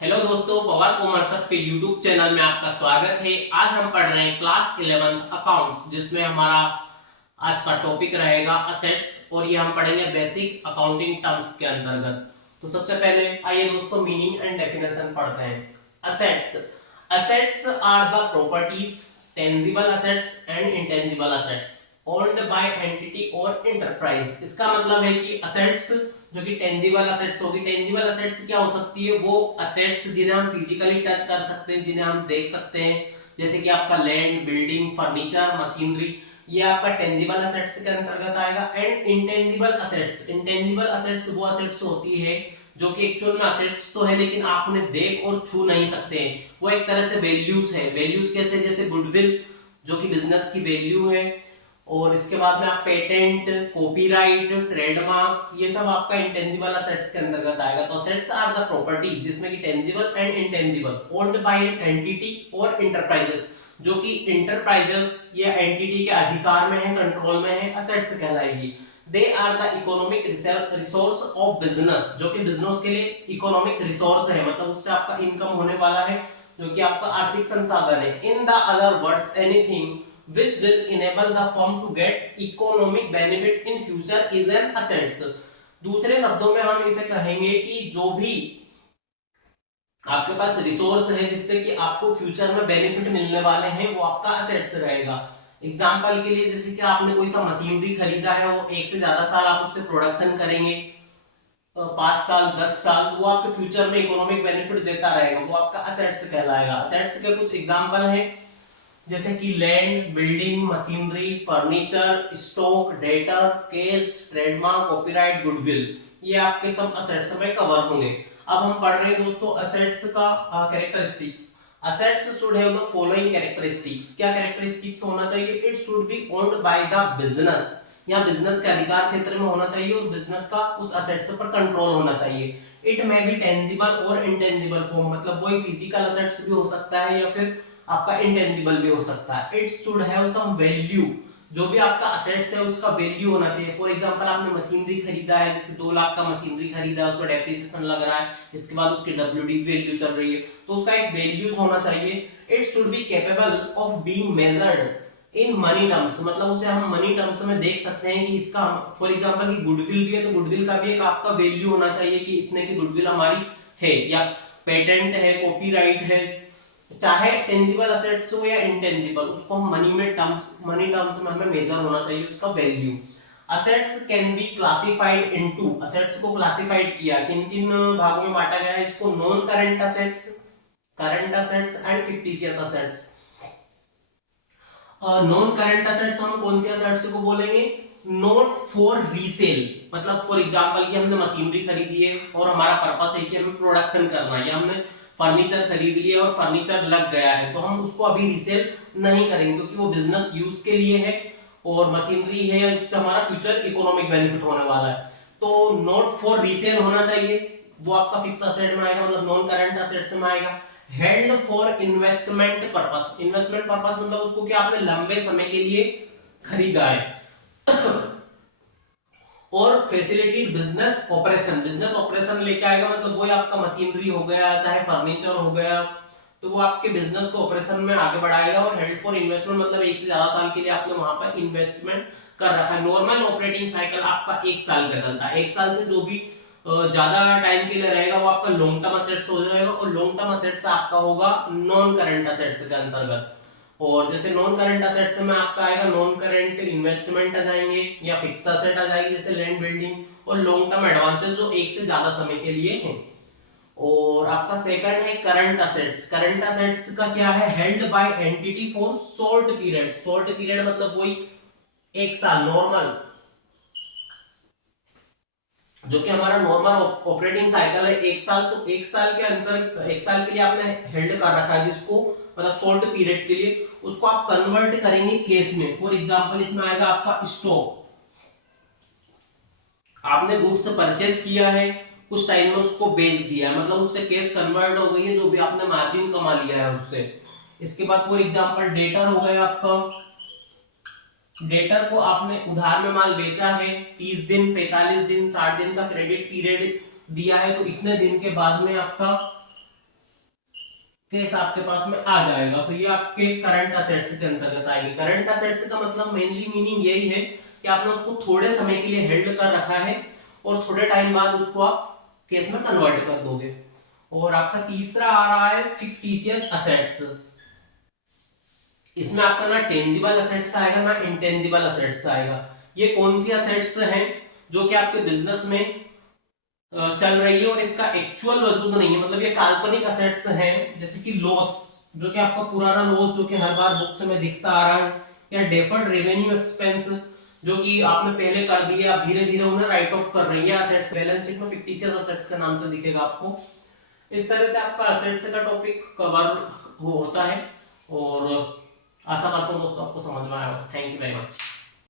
Hello दोस्तों, Pawar commerce के YouTube channel में आपका स्वागत है। आज हम पढ़ रहे हैं क्लास 11th अकाउंट्स, जिसमें हमारा आज का टॉपिक रहेगा असेट्स और ये हम पढ़ेंगे बेसिक अकाउंटिंग टर्म्स के अंतर्गत। तो सबसे पहले आइए दोस्तों मिनींग एंड डेफिनेशन पढ़ते हैं। Assets assets are the properties, tangible assets and intangible assets owned by entity और इंटरप्राइज। इसका मतलब है कि असेट्स जो कि टेंजिबल असेट्स होगी। टेंजिबल असेट्स क्या हो सकती है? वो असेट्स जिन्हें हम फिजिकली टच कर सकते हैं, जिन्हें हम देख सकते हैं, जैसे कि आपका लैंड, बिल्डिंग, फर्नीचर, मशीनरी, ये आपका टेंजिबल असेट्स के अंतर्गत आएगा। And intangible assets, intangible assets वो असेट्स होती है जो कि एक्चुअल में असेट्स तो है लेकिन आप उन्हें देख और छू नहीं सकते हैं। वो एक तरह से वैल्यूज है। वैल्यूज कैसे? जैसे गुडविल जो कि बिजनेस की वैल्यू है, और इसके बाद में आप पेटेंट, कॉपीराइट, ट्रेडमार्क, ये सब आपका इंटेंजिबल असेट्स के अंतर्गत आएगा। तो असेट्स आर द प्रॉपर्टीज जिसमें कि tangible and intangible owned by entity और इंटरप्राइजेस, जो कि इंटरप्राइजेस या एंटिटी के अधिकार में है, कंट्रोल में है, असेट्स कहलाएगी। They are the economic resource of business, जो कि बिजनेस के लिए इकोनॉमिक रिसोर्स है, मतलब उससे आपका इनकम होने वाला है, जो कि आपका आर्थिक संसाधन है। In the other words anything which will enable the firm to get economic benefit in future is an assets। दूसरे शब्दों में हम इसे कहेंगे कि जो भी आपके पास रिसोर्स है जिससे कि आपको फ्यूचर में बेनिफिट मिलने वाले हैं, वो आपका असेट्स रहेगा। एग्जांपल के लिए जैसे कि आपने कोई सा मशीनरी खरीदा है, वो एक से ज्यादा साल आप उससे प्रोडक्शन करेंगे, 5 साल 10 साल, वो आपके फ्यूचर में इकोनॉमिक बेनिफिट देता रहेगा, वो आपका असेट्स कहलाएगा। असेट्स के कुछ एग्जांपल हैं जैसे कि land, building, machinery, furniture, stock, data, case, trademark, copyright, goodwill, ये आपके सब असेट्स में कवर होंगे। अब हम पढ़ रहे हैं दोस्तों असेट्स का characteristics. Assets should have the following characteristics. क्या कैरेक्टरिस्टिक्स होना चाहिए? It should be owned by the business, या बिजनेस के अधिकार क्षेत्र में होना चाहिए और बिजनेस का उस असेट्स पर कंट्रोल होना चाहिए। इट मे बी टेंजिबल और इंटेंजिबल फॉर्म, मतलब वही फिजिकल असेट्स भी हो सकता है या फिर आपका इंटेंजिबल भी हो सकता है। It should have some value, जो भी आपका असेट्स है उसका वैल्यू होना चाहिए। फॉर एग्जांपल आपने मशीनरी खरीदा है, जैसे 2 लाख का मशीनरी खरीदा है, उसका डेप्रिसिएशन लग रहा है, इसके बाद उसकी डब्ल्यूडी वैल्यू चल रही है, तो उसका एक वैल्यूज होना चाहिए। It should be capable of being measured in money terms, मतलब उसे हम मनी टर्म्स में देख सकते हैं कि इसका, फॉर एग्जांपल की गुडविल भी है तो गुडविल का भी एक आपका वैल्यू होना चाहिए कि इतने की गुडविल हमारी है, या पेटेंट है, कॉपीराइट है, चाहे टेंजिबल असेट्स हो या इंटेंजिबल, उसको हम मनी टर्म्स में हमें मेजर होना चाहिए उसका value. Assets can be classified into, assets को क्लासिफाइड किया किन किन भागों में बांटा गया है इसको? Non current assets, current assets and fictitious assets. Non current assets हम कौन सी असेट्स को बोलेंगे? नॉट फॉर रीसेल, मतलब फॉर एग्जांपल कि हमने मशीनरी खरीदी है और हमारा पर्पस है कि हमें प्रोडक्शन करना है, या हमने फर्नीचर खरीद लिया और फर्नीचर लग गया है, तो हम उसको अभी रीसेल नहीं करेंगे क्योंकि वो बिजनेस यूज के लिए है और मशीनरी है जिससे हमारा फ्यूचर इकोनॉमिक बेनिफिट होने वाला है। तो नॉट फॉर रीसेल होना चाहिए, वो आपका फिक्स असेट में आएगा, मतलब नॉन करंट असेट्स में आएगा। Held for investment purpose, investment purpose मतलब उसको क्या आपने लंबे समय के लिए खरीदा है। और facilitate business operation, business operation लेके आएगा, मतलब वही आपका मशीनरी हो गया चाहे फर्नीचर हो गया, तो वो आपके बिजनेस को ऑपरेशन में आगे बढ़ाएगा। और हेल्ड फॉर इन्वेस्टमेंट मतलब एक से ज्यादा साल के लिए आपने वहां पर इन्वेस्टमेंट कर रखा है। नॉर्मल ऑपरेटिंग साइकिल आपका 1 साल का चलता है, 1 साल से जो भी ज्यादा टाइम के लिए रहेगा वो आपका लॉन्ग टर्म असेट्स हो जाएगा, और लॉन्ग टर्म असेट्स आपका होगा नॉन करंट असेट्स के अंतर्गत। और जैसे नॉन करंट असेट्स में आपका आएगा नॉन करंट इन्वेस्टमेंट आ जाएंगे, या फिक्स असेट आ जाएगी जैसे लैंड, बिल्डिंग, और लॉन्ग टर्म एडवांसेस जो एक से ज्यादा समय के लिए हैं। और आपका सेकंड है करंट असेट्स। करंट असेट्स का क्या है? Held by entity for short period, short period मतलब वही 1 साल, नॉर्मल जो कि हमारा नॉर्मल ऑपरेटिंग साइकिल है 1 साल, तो 1 साल के अंतर 1 साल के लिए आपने हेल्ड कर रखा है जिसको, मतलब शॉर्ट पीरियड के लिए, उसको आप कन्वर्ट करेंगे केस में। फॉर एग्जांपल इसमें आएगा आपका स्टॉक, आपने गुड्स परचेस किया है, कुछ टाइम में उसको बेच दिया है, मतलब उससे केस कन्वर्ट हो गई है, जो भी आपने मार्जिन कमा लिया है उससे। इसके बाद फॉर एग्जांपल डेटर हो गया आपका, डेटर को आपने उधार में माल बेचा है, 30 दिन, 45 दिन, 60 दिन का क्रेडिट पीरियड दिया है, तो इतने दिन के बाद में आपका केस आपके पास में आ जाएगा। तो ये आपके करंट असेट्स के अंतर्गत आएगी। करंट असेट्स का मतलब मेनली मीनिंग यही है कि आपने उसको थोड़े समय के लिए हेल्ड कर रखा है और थोड़े टाइम बाद उसको आप केस में कन्वर्ट कर दोगे। और आपका तीसरा आ रहा है फिक्टिशियस असेट्स। इसमें आपका ना टेंजिबल असेट्स आएगा ना इंटेंजिबल असेट्स आएगा। ये कौन सी असेट्स हैं जो कि आपके बिजनेस में चल रही है और इसका एक्चुअल वजूद नहीं है, मतलब ये काल्पनिक असेट्स हैं। जैसे कि लॉस, जो कि आपका पुराना लॉस जो कि हर बार बुक्स में दिखता आ रहा है, या डेफर्ड रेवेन्यू एक्सपेंस जो कि आपने पहले कर दिया, आप धीरे धीरे उन्हें राइट ऑफ कर रही है असेट्स। बैलेंस शीट में फिक्टिशियस असेट्स का नाम से दिखेगा आपको। इस तरह से आपका असेट्स का टॉपिक कवर होता है और आशा करता हूँ दोस्तों आपको समझ में आया। Thank you very much.